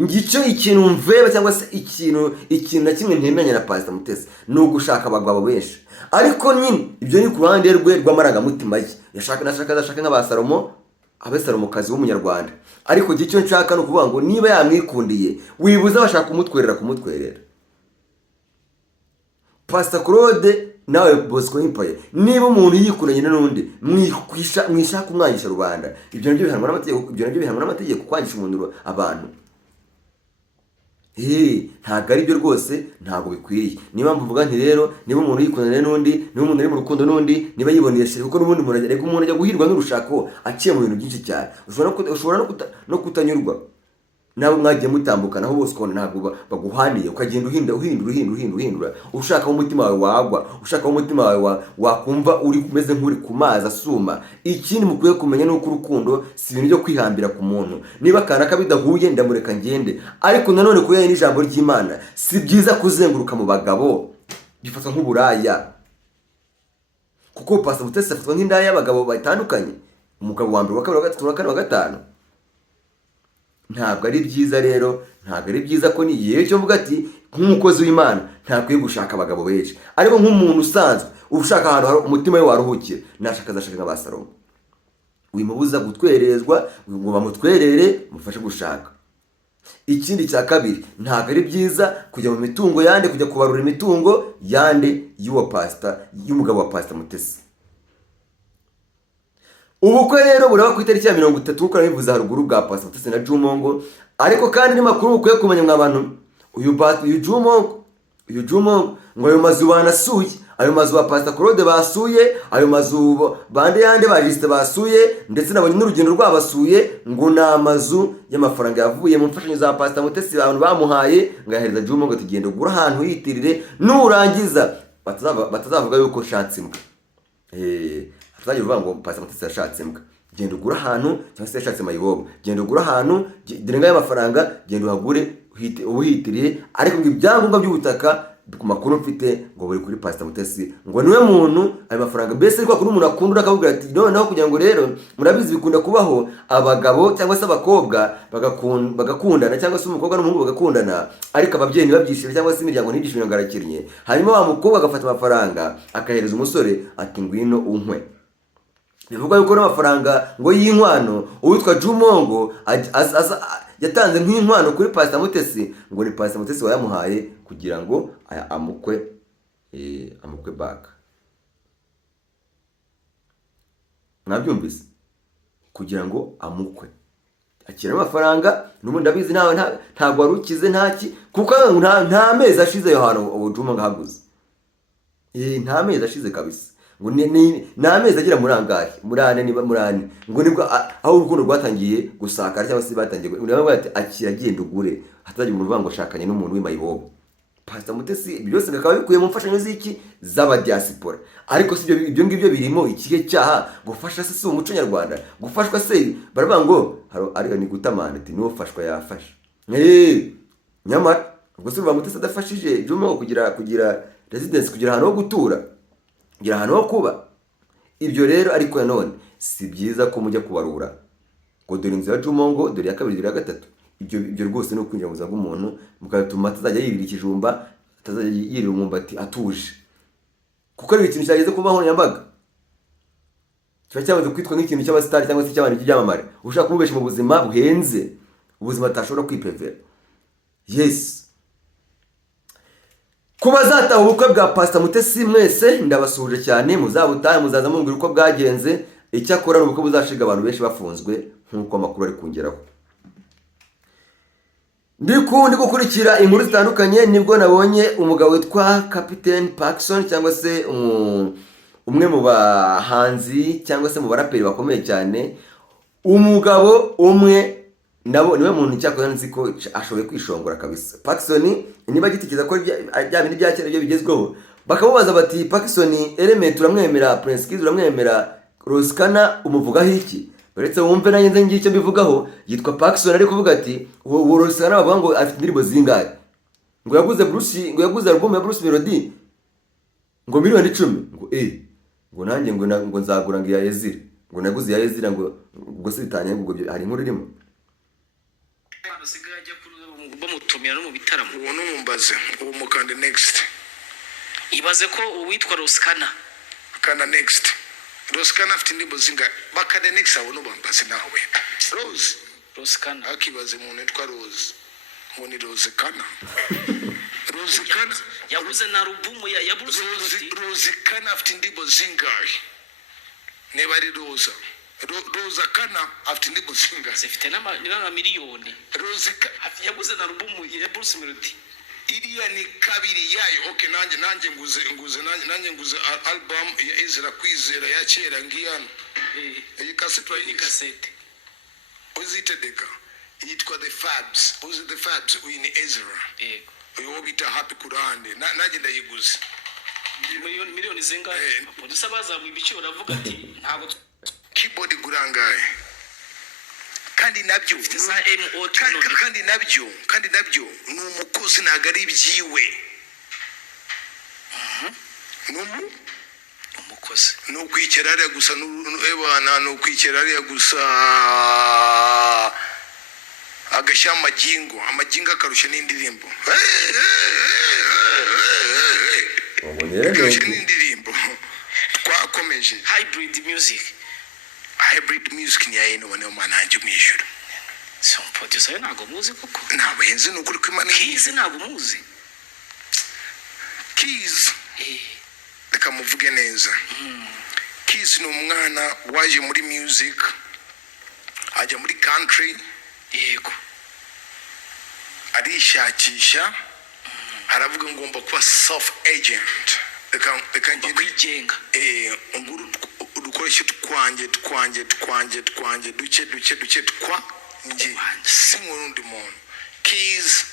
Ngico ikintu mveba cyangwa se ikintu na kimwe ntemeranya na Pastor Mutesi ni ugushaka abagabo benshi, ariko nyine ibyo ni ku ruhande rwe rw'amarangamutima ye. Yashaka nk'abasalomo, abasalomokazi w'umunyarwanda, ariko icyo nshaka ni ukuvuga ngo niba yamwikundiye wibuza bashaka kumutwerera. Pastor Claude nawe Bosco Empire, niba umuntu yikundanye n'undi mwishaka umwangisha rubanda, ibyo nabyo bihanwa n'amategeko, kwangisha umuntu abantu. Ntabwo ari byo rwose, ntabwo bikwiriye. Niba mvuga nti rero niba umuntu yikundanye n'undi, niba umuntu ari mu rukundo n'undi, niba yibonesheje, kuko n'ubundi umuntu ajya guhirwa n'urushako aciye mu bintu byinshi cyane, ushobora no kutanyurwa. Nabo mwagiye mutambukana aho bose ukabona ntabwo baguhaniye, ukagenda uhindura, ushaka aho umutima wawe wagwa, ushaka aho umutima wawe wakumva uri kumeze nk'uri ku mazi asuma. Ikindi mukwiye kumenya ni uko urukundo si ibintu byo kwihambira ku muntu. Niba kanaka bidahuye ndamureka ngende, ariko nanone kujyanye n'ijambo ry'Imana si byiza kuzenguruka mu bagabo, bifatwa nk'uburaya, kuko Pastor Mutesi afatwa nk'indaya y'abagabo batandukanye, umugabo wa mbere, wa kabiri, wa gatatu, wa kane, wa gatanu. Ntabwo ari byiza rero, ntabwo ari byiza ko niye cyo mvuga ati nk'umukozi w'Imana ntakwiye gushaka abagabo benshi, ariko nk'umuntu usanzwe ushaka ahantu umutima we waruhukira, nashaka nk'abasalomo. Wimubuza gutwerezwa ngo bamutwerere, mufashe gushaka. Ikindi cya kabiri, ntabwo ari byiza kujya mu mitungo yande, kujya kubarura imitungo yande y'umugabo wa Pastor Mutesi. Ubukwe rero buraba ku itariki ya 30 uko nabivuze haruguru bwa Pastor Mutesi na Jumongo, ariko kandi ni makuru ukwiye kumenya mw'abantu. Uyu Jumongo ngo ayo mazu banasuye, ayo mazu wa Pastor Claude basuye, ayo mazu bande yande bajiste basuye, ndetse nabonye n'urugendo rwabasuye, ngo na amazu y'amafaranga yavuye mu mfashanyo za Pastor Mutesi abantu bamuhaye, ngahereza Jumongo tugenda gura ahantu yitirire, nurangiza batazavuga yuko shatse imbwa. Tuzajya uvuga ngo Pastor Mutesi yashatse imbwa, genda ugura ahantu, cyangwa se yashatse mayibobo, genda ugura ahantu, dore ngayo amafaranga, genda uhagure ubuhitiriye. Ariko ngo ibyangombwa by'ubutaka ku makuru mfite ngo buri kuri Pastor Mutesi, ngo niwe muntu ayo mafaranga mbese ariko kuri umuntu akunda akavuga ati noneho kugira ngo rero murabizi bikunda kubaho abagabo cyangwa se abakobwa bagakundana, cyangwa se umukobwa n'umuhungu bagakundana, ariko ababyeyi ntibabyishimire cyangwa se imiryango ntibyishimire ngo arakiriye, hanyuma wa mukobwa agafata amafaranga akahereza umusore ati ngwino unkwe. Bivuga yuko n'amafaranga ngo y'inkwano uwitwa Jumongo yatanze nk'inkwano kuri Pastor Mutesi, ngo ni Pastor Mutesi wayamuhaye kugira ngo amukwe back. Mwabyumvise? Kugira ngo amukwe akira amafaranga, n'ubundi abizi nawe ntabwo warukize ntaki, kuko nta mezi ashize yo hano ubu Jumongo haguze. Nta mezi ashize kabisa, ngo ni amezi agira murane, ngo nibwo aho urukundo rwatangiye gusakara, cyangwa se batangiye urabona ati akira genda ugure, hatagira umuntu uvuga ngo shakanye n'umuntu w'imayibobo. Pastor Mutesi ibyo byose bikaba bikuye mu mfashanyo z'iki z'abadiaspora. Ariko si ibyo ngibyo birimo ikihe cyaha gufasha se umuco nyarwanda, gufashwa se baravuga ngo ari ni gutamana ati no fashwa yafasha. Nyamara ubwo se Mutesi adafashije Juma kugira residence, kugira ahantu ho gutura, kugira ahantu ho kuba. Ibyo rero ariko nanone si byiza ko mujya kubarura ngo dore inzu ya Jumongo, dore ya kabiri, dore ya gatatu. Ibyo rwose no kwinjira mu buzima bw'umuntu mugatuma atazajya yirira ikijumba, atazajya yirira umwumbati atuje, kuko ari ikintu cyageze ku mahoro nyambaga, kiba cyamaze kwitwa nk'ikintu cy'abasitari cyangwa se cy'abantu by'ibyamamare, ushaka kumubesha mu buzima buhenze, ubuzima atashobora kwipevera. Yes, kuba zataha ubukwe bwa Pastor Mutesi mwese ndabasuhuje cyane, muzabutahe muzaza mumbwira uko bwagenze. Icyakora n'ubukwe buzashiga abantu benshi bafunzwe nk'uko amakuru ari kungeraho. Ndi gukurikira inkuru zitandukanye, nibwo nabonye umugabo witwa Captain Paxson cyangwa se umwe mu bahanzi cyangwa se mu baraperi bakomeye cyane. Umugabo umwe nabo niwe muntu cyakoze nzi ko ashoboye kwishongora kabisa. Paxson niba gitekereza ko bya bindi bya kera byo bigezweho, bakamubaza bati Paxson Element uramwemera, Prince Kids uramwemera, Roskana umuvugaho iki? Uretse wumve nanjye nze ngicyo mbivugaho. Yitwa Paxson ari kuvuga ati uwo Roskana bavuga ngo afite indirimbo zingahe, ngo yaguze album ya Bruce Melody ngo miliyoni 10, ngo nanjye ngo nzagura ngo ya Ezira, ngo naguze ya Ezira, ngo ubwo se bitanye ngo hari inkuru irimo basigaye ajya bamutumira no mu bitaramo. uwo numbaze uwo mukande next, ibaze ko uwitwa Roskana kana next. Roskana afite indirimbo zingahe? Bakade next abo nubambaze nawe. Roskana akibaze umuntu yitwa Rose, ngo ni Rose Kana. Rose Kana yaguze na album ya Bruce Melody. Rose Kana afite indirimbo zingahe? Niba ari Rosa Rose Kana afite indirimbo zingahe? Zifite na miliyoni. Rose yaguze na album ya Bruce Melody. iriya ni kabiri yayo. Okay, nanjye nguze album ya Ezra Kwizera ya kera ngiyano. Iyi cassette uzitedeka yitwa The Fabs. Uzi The Fabs uyi ni Ezra. Uyo bita Happy Kurande nanjye ndayiguze miliyoni zingahe. Producer bazamuye ibiciro ravuga ati ntabwo keyboard gurangaye, kandi nabyo kandi nabyo ni umukozi ntabwo ari ibyiwe. umukozi ni ukwikera ariya gusa, ni ukwikera ariya gusa agashyira amagingo akarusha n'indirimbo, akarusha n'indirimbo. Twakomeje hybrid music ni yayo none mananje mwijuru. so producer yo ntago muzi koko. Ntabwo yenze n'ukuri ko Imana Keys ntago muzi. Keys reka muvuge neza. Keys ni umwana waje muri music ajya muri country, yego arishakisha, aravuga ngomba kuba self agent, reka njye kwigenga. nguru udukoresha twanje duke twa nje simurundi muntu. Keys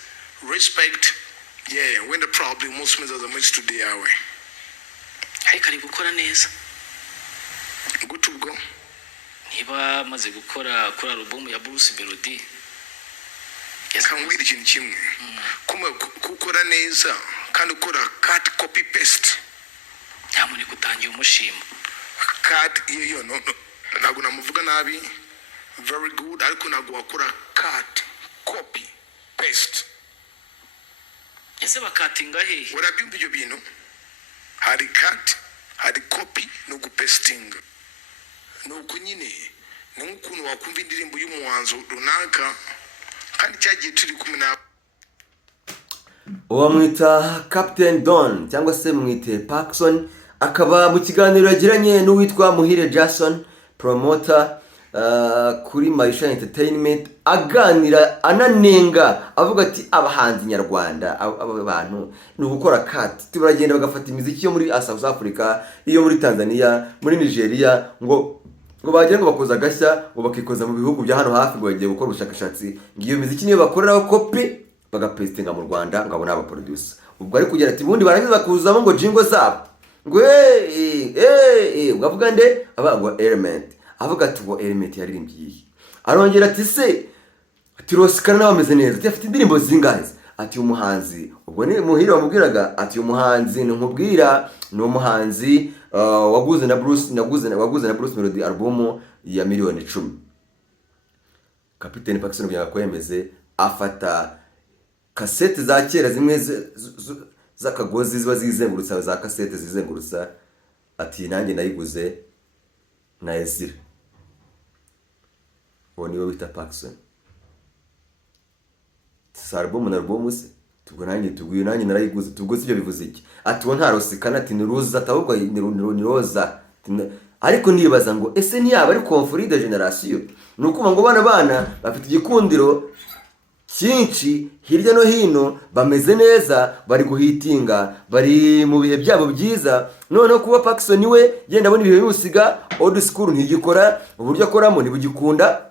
respect, when the problem most means za muri studio yawe ariko ari gukora neza gute ubwo. niba amaze gukora album ya Bruce Melody kambwira ikintu kimwe, gukora neza kandi ukora cut copy paste, nyamuneka utangiye umushima. cut iyo ntabwo namuvuga nabi, very good, ariko ntabwo wakora cut copy paste. ese bakatinga he? Urabyumva ibyo bintu? Hari cut, hari copy no gupastinga. Nuko nyine ni nk'ukuntu wakumva indirimbo y'umuhanzi runaka kandi cyagiye turi kumwe na uwo mwita Captain Don cyangwa se mwite Paxson, akaba mu kiganiro yagiranye n'uwitwa Muhire Jason promoter kuri Maisha Entertainment, aganira ananenga avuga ati abahanzi nyarwanda aba bantu ni ugukora cut, turagenda bagafata imiziki yo muri South Africa, iyo muri Tanzania, muri Nigeria, ngo bagiye ngo bakoza gashya, ngo bakikoza mu bihugu bya hano hafi, ngo bagiye gukora ubushakashatsi, ngiyo miziki niyo bakoreraho copy bagapestinga mu Rwanda, ngo abo n'aba producer. ubwo ari kugira ati ubundi barangiza bakuzamo ngo jingo zabo ngo ugavuga nde avuga ngo Element, avuga ati ngo Element yaririmbye iyi, arongera ati se ati Rosikana nawe ameze neza, ati afite indirimbo zingahe, ati umuhanzi ubwo ni Muhire wamubwiraga, ati umuhanzi nkubwira ni umuhanzi waguze na Bruce Melody album ya miliyoni 10. Kapiteni Paxson byanga kwemeze afata kasete za kera zimwe z'akagozi ziba zizengurutsa, za kasete zizengurutsa, ati nanjye nayiguze na Ezira. Uwo niwe wita Paxson. Album na album se tubwo nanjye narayiguze, tubwo sibyo bivuze iki, ati wo nta Rosikana, ati ni Roza, atabwo ni Roza, ariko nibaza ngo ese ntiyaba ari conflit de generation, nuko ngo bana bafite igikundiro cyinshi hirya no hino, bameze neza, bari guhitinga, bari mu bihe byabo byiza, noneho kuba Paxson we genda abona ibihe bimusiga old school ntigikora, uburyo akoramo ntibugikunda,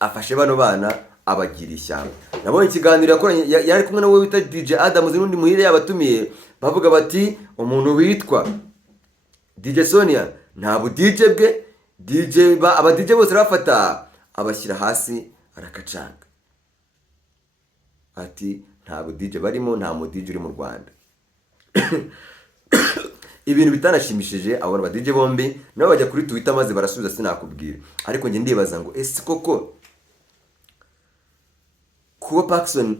afashe bana abagira ishyamba. Nabonye ikiganiro yakoranye yari kumwe nawe wita DJ Adams n'undi Muhire yabatumiye, bavuga bati umuntu witwa DJ Sonia ntabwo DJ bwe aba DJ bose rafata abashyira hasi arakacanga, ati ntabwo DJ barimo, nta mu DJ uri mu Rwanda. Ibintu bitanashimishije abona ba DJ bombi nabo bajya kuri Twitter maze barasubiza sinakubwira, ariko nge ndibaza ngo ese koko kuba Paxson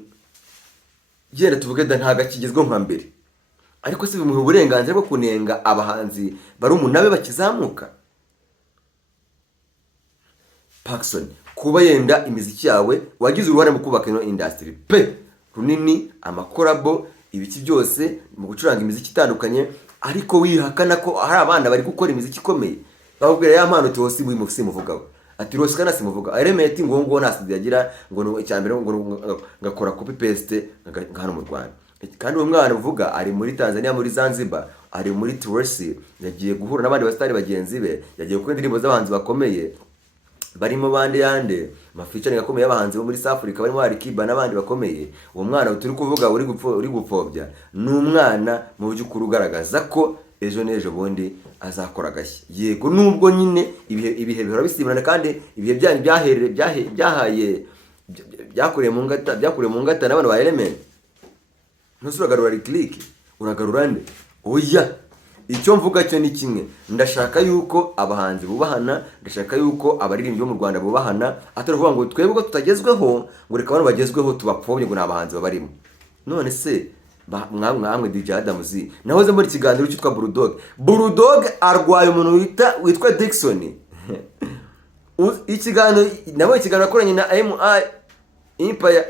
yenda tuvuge da ntaga kigezweho nka mbere, ariko se bimuha uburenganzira bwo kunenga abahanzi bari umunabe bakizamuka? Paxson kuba yenda imiziki yawe wagize uruhare mu kubaka ino industry pe runini, amakorabo ibiki byose mu gucuranga imiziki itandukanye, ariko wihakana ko hari abana bari gukora imiziki ikomeye, babwira ya mpano cyose wimufise muvugaho, ati Rosikana simuvuga, Element ngo nta studio yagira, ngo icyambere ngo ngakora copy paste hano mu Rwanda, kandi uwo mwana uvuga ari muri Tanzania, muri Zanzibar, ari muri Tursi, yagiye guhura n'abandi bastari bagenzi be, yagiye gukora indirimbo z'abahanzi bakomeye barimo bande yande mafeaturing akomeye y'abahanzi bo muri South Africa, barimo Alikiba n'abandi bakomeye. Uwo mwana turi kuvuga uri gupfobya ni umwana mu by'ukuri ugaragaza ko ejo n'ejo bundi azakora agashya. Yego nubwo nyine ibihe bihora bisibirana, kandi ibihe byanyu byahaye byakoreye mu ngata n'abantu ba Element, ntusuragarura click uragarura nde? Oya, icyo mvuga cyo ni kimwe, ndashaka yuko abahanzi bubahana, ndashaka yuko abaririmbyi bo mu Rwanda bubahana, atari kuvuga ngo twebwe tutagezweho ngo reka abantu bagezweho tubapfobye ngo n'abahanzi babarimo. None se mwamwe DJ Adams nahoze muri kiganiro cyitwa Bulldog arwaye umuntu witwa Dickson. Ikiganiro nabo ikiganiro akoranye na MI Empire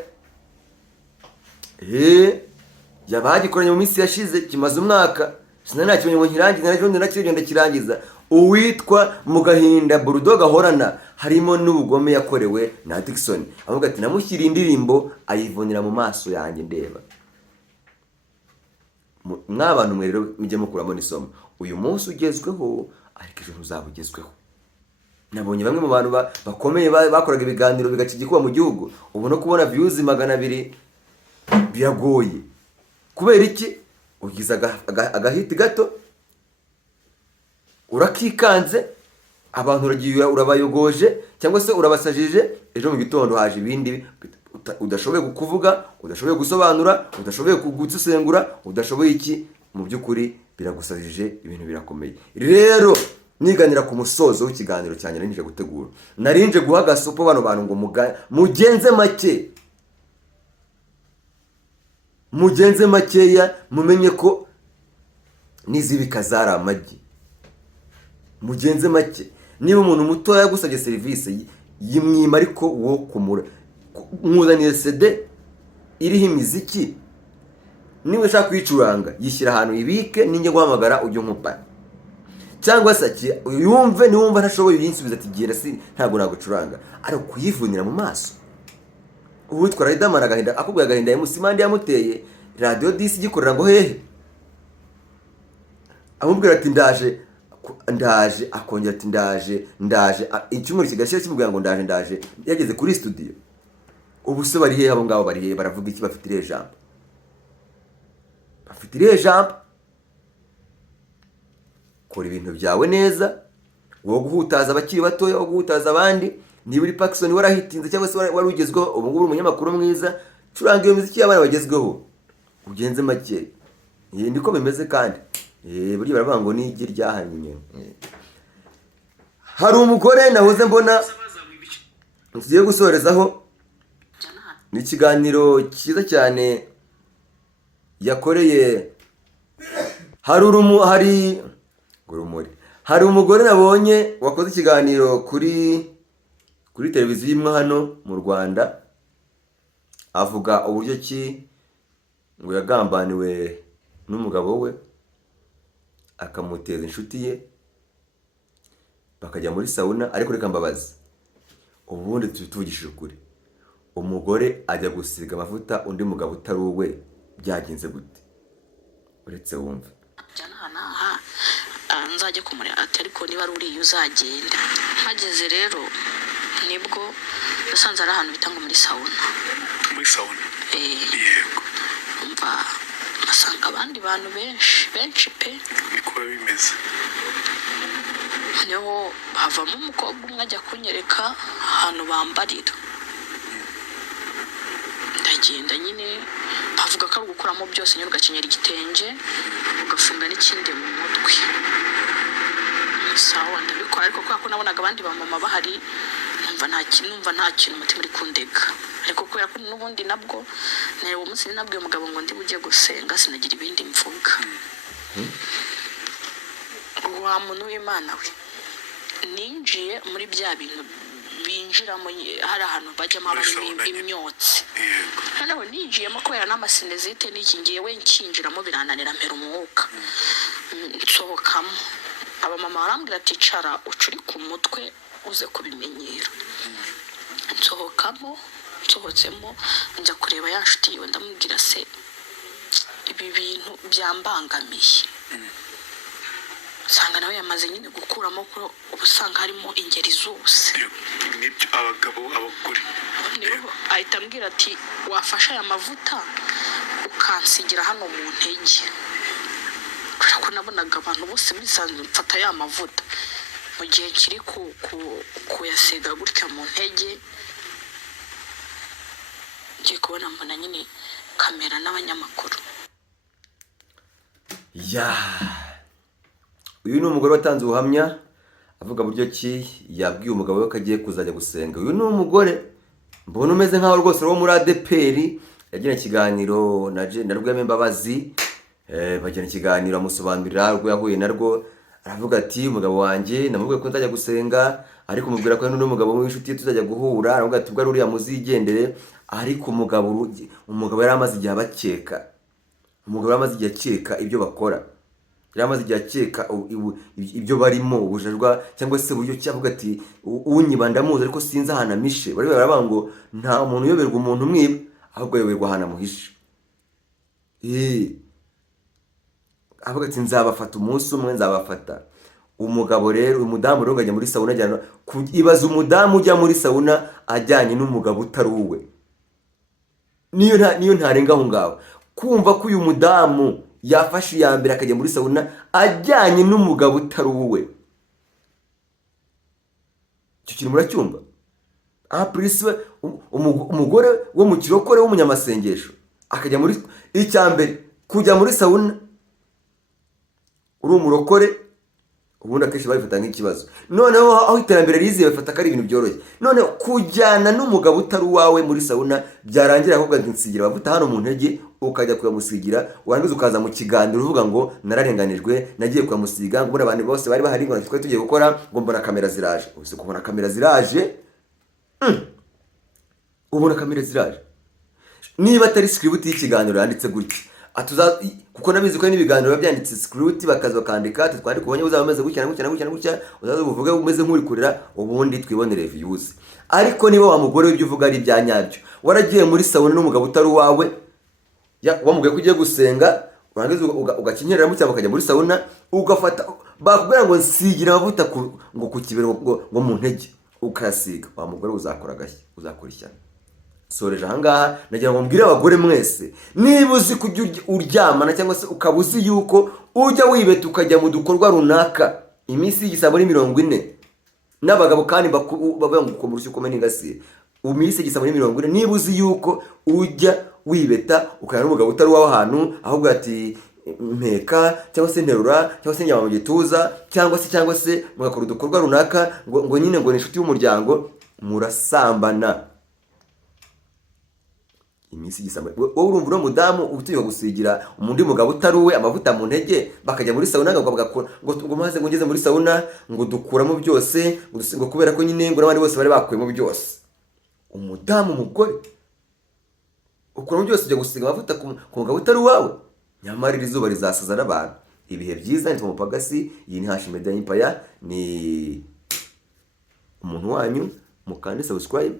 yabagikoranye mu minsi yashize, kimaze umwaka, sinanakibonye ngo nkirangize ndakirangiza. Uwitwa Mugahinda Bulldog ahorana harimo n'ubugome yakorewe na Dickson, avuga ati namushyira indirimbo ayivunira mu maso yanjye ndeba. N'abantu mwe rero mujye mukuramo n'isomo, uyu munsi ugezweho ariko ejo ntuzabugezweho. Nabonye bamwe mu bantu bakomeye bakoraga ibiganiro bigakigikuba mu gihugu, ubu no kubona views 200 biragoye. Kubera iki? Ugize agahiti gato, urakikanze, abantu urabayogoje cyangwa se urabasajije, ejo mu gitondo haje ibindi udashoboye kuvuga, udashoboye gusobanura, udashoboye kugusesengura, udashoboye iki, mu by'ukuri biragusajije, ibintu birakomeye. Rero niganira ku musozo w'ikiganiro cyane narinje gutegura, narinje guha gasopo bano bantu ngo mugenze makeya, mumenye ko nizibika zari amagi. Mugenze make, niba umuntu muto yagusabye serivisi yimwima, ariko wo kumura mwuzaniye CD iriho imiziki, niba ushaka kuyicuranga yishyira ahantu ibike, ninjye guhamagara ujye nkupa, cyangwa se yumve niwumva ntashoboye yinsubiza ati gira si ntabwo nagucuranga, ari kuyivunira mu maso. Uwitwa Riderman agahinda akubwiye agahinda yamusimandi yamuteye, Radio DC gikorera ngo hehe, amubwira ati ndaje, akongera ati ndaje, icyumweru kigashira kimubwira ngo ndaje, yageze kuri studio. Ubu se bari hehe abo ngabo, bari hehe, baravuga iki, bafite ire jambo? afite irihe jambo. Kora ibintu byawe neza, wo guhutaza abakiri batoya, wo guhutaza abandi. Niba uri Paxson warahitinze cyangwa se wari ugezweho, ubu ngubu umunyamakuru mwiza, curanga iyo muziki y'abana bagezweho, ugenze make. Niko bimeze kandi burya baravuga ngo n'igi ryahannye. Hari umugore nahoze mbona tugiye gusorezaho ni ikiganiro cyiza cyane yakoreye. Hari umugore nabonye wakoze ikiganiro kuri televiziyo imwe hano mu Rwanda, avuga uburyo ki ngo yagambaniwe n'umugabo we, akamuteza inshuti ye, bakajya muri sauna. Ariko reka mbabaza, ubundi tuvugishije ukuri, umugore ajya gusiga amavuta undi mugabo utari uwe, byagenze gute? Uretse wumve. Nzajya kumureba ati ariko niba ari uriya uzagenda. Hageze rero nibwo nasanze ari ahantu bita ngo muri sauna. Muri sauna? Yego. Umva asanga abandi bantu benshi pe. Niko bimeze. Niho havamo umukobwa umwe ajya kunyereka ahantu bambarira. Ndagenda nyine bavuga ko ari gukuramo byose, nyine ugakenyera igitenge ugafunga n'ikindi mu mutwe. Sawa ndabikora, ariko kubera ko nabonaga abandi bamama bahari, numva nta kintu umutima uri kundega. Ariko kubera ko n'ubundi nabwo uwo munsi nabwiye umugabo ngo ndi bujye gusenga, sinagira ibindi mvuga. Wa muntu w'Imana we, ninjiye muri bya bintu binjiramo, hari ahantu bajyamo harimo imyotsi. Noneho ninjiyemo kubera n'amasinezite n'iki, ngewe nkinjiramo birananira, mpera umwuka, nsohokamo. Abamama barambwira ati cara ucuri ku mutwe uze kubimenyera. Nsohotsemo njya kureba ya nshuti yiwe, ndamubwira se ibi bintu byambangamiye. Usanga nawe yamaze nyine gukuramo ko ubusanga harimo ingeri zose. Nibyo, abagabo, abagore. Niho ahita ambwira ati wafashe aya mavuta ukansigira hano mu ntege. Kubera ko nabonaga abantu bose bisanzwe mfata ya mavuta, mu gihe kiri kuyasiga gutya mu ntege, ngiye kubona mbona nyine kamera n'abanyamakuru. Uyu ni umugore watanze ubuhamya avuga buryo ki yabwiye umugabo we ko agiye kuzajya gusenga. Uyu ni umugore mbona umeze nkaho rwose wo muri ADPR, yagiranye ikiganiro na Rwema Imbabazi. Bagirana ikiganiro amusobanurira urwo yahuye narwo, aravuga ati umugabo wanjye namubwiye ko nzajya gusenga, ariko mubwira ko n'undi mugabo w'inshuti ye tuzajya guhura. Aravuga ati ubwo ari uriya muzigendere. Ariko umugabo yari amaze igihe abakeka, umugabo yari amaze igihe akeka ibyo bakora, yari amaze igihe akeka ibyo barimo ubujajwa cyangwa se uburyo cyavuga ati unyiba ndamuzi ariko sinzi ahantu amishe. Bari baravuga ngo nta muntu uyoberwa umuntu umwiba, ahubwo yoberwa ahantu amuhishe. Avuga ati nzabafata umunsi umwe, nzabafata. Umugabo rero, umudamu rero ajya muri sauna, ajyana ibaza umudamu ujya muri sauna ajyanye n'umugabo utari uwe. Niyo ntarenga aho ngaho kumva ko uyu mudamu yafashe iya mbere akajya muri sauna ajyanye n'umugabo utari uwe. Icyo kintu muracyumva? Prince umugore wo mu kirokore w'umunyamasengesho akajya muri icyambere kujya muri sauna uri umurokore, ubundi akenshi babifata nk'ikibazo. Noneho aho iterambere riziye bafata ko ari ibintu byoroshye. Noneho kujyana n'umugabo utari uwawe muri sauna byarangira ahubwo nsigira bavuta hano mu ntege, ukajya kuyamusigira, warangiza ukaza mu kiganiro uvuga ngo nararenganijwe, nagiye kuyamusiga, ngo abantu bose bari bahari ngo twari tugiye gukora, ngo mbona kamera ziraje. Ubise kubona kamera ziraje, ubona kamera ziraje. Niba atari script y'ikiganiro yanditse gutya, kuko nabizi ko n'ibiganiro byanditse script bakaza bakandika ati twandika ubonye uzaba umeze gutya uzaza uvuge umeze nk'uri kurira, ubundi twibonere views. Ariko niba wa mugore w'ibyo uvuga ari bya nyabyo, waragiye muri sauna n'umugabo utari uwawe, wamubwiye ko ugiye gusenga, urangiza ugakinyerera mu cyangwa ukajya muri sauna ugafata bakubwira ngo nsigira amavuta ngo ku kibero ngo mu ntege ukasiga, wa mugore uzakora gashya, uzakora ishyano. soreje ahangaha nagira ngo mbwire abagore mwese, niba uzi kujya uryamana cyangwa se ukaba uzi yuko ujya wibeta ukajya mu dukorwa runaka iminsi y'igisa muri 40, n'abagabo kandi bavuga ngo uko murushye ukomeye n'ingasiye, iminsi y'igisa muri 40, niba uzi yuko ujya wibeta ukajya n'umugabo utari uwaho ahantu ahubwo ati mpeka cyangwa se nterura cyangwa se njyama mu gituza cyangwa se mugakora udukorwa runaka ngo nyine ngo ni inshuti y'umuryango, murasambana. Iminsi y'igisa wowe urumva uno mudamu utuye gusigira undi mugabo utari uwe amavuta mu ntege, bakajya muri sauna ngo maze ngo ngeze muri sauna ngo dukuramo byose ngo kubera ko nyine ngo n'abandi bose bari bakuyemo byose. Umudamu umugore ukuramo byose ujya gusiga amavuta ku mugabo utari uwawe, nyamara iri zuba rizasaza n'abantu. Ibihe byiza, nitwa Mupagasi, iyi ni Hashi Media Empire, ni umuntu wanyu, mukande subscribe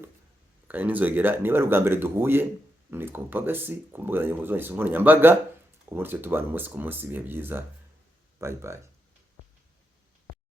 kandi nizogera niba ari ubwa mbere duhuye. Nitwa Mupagasi, ku mbuga nkoranyambaga, ubundi tubana umunsi ku munsi. Ibihe byiza, bye bye.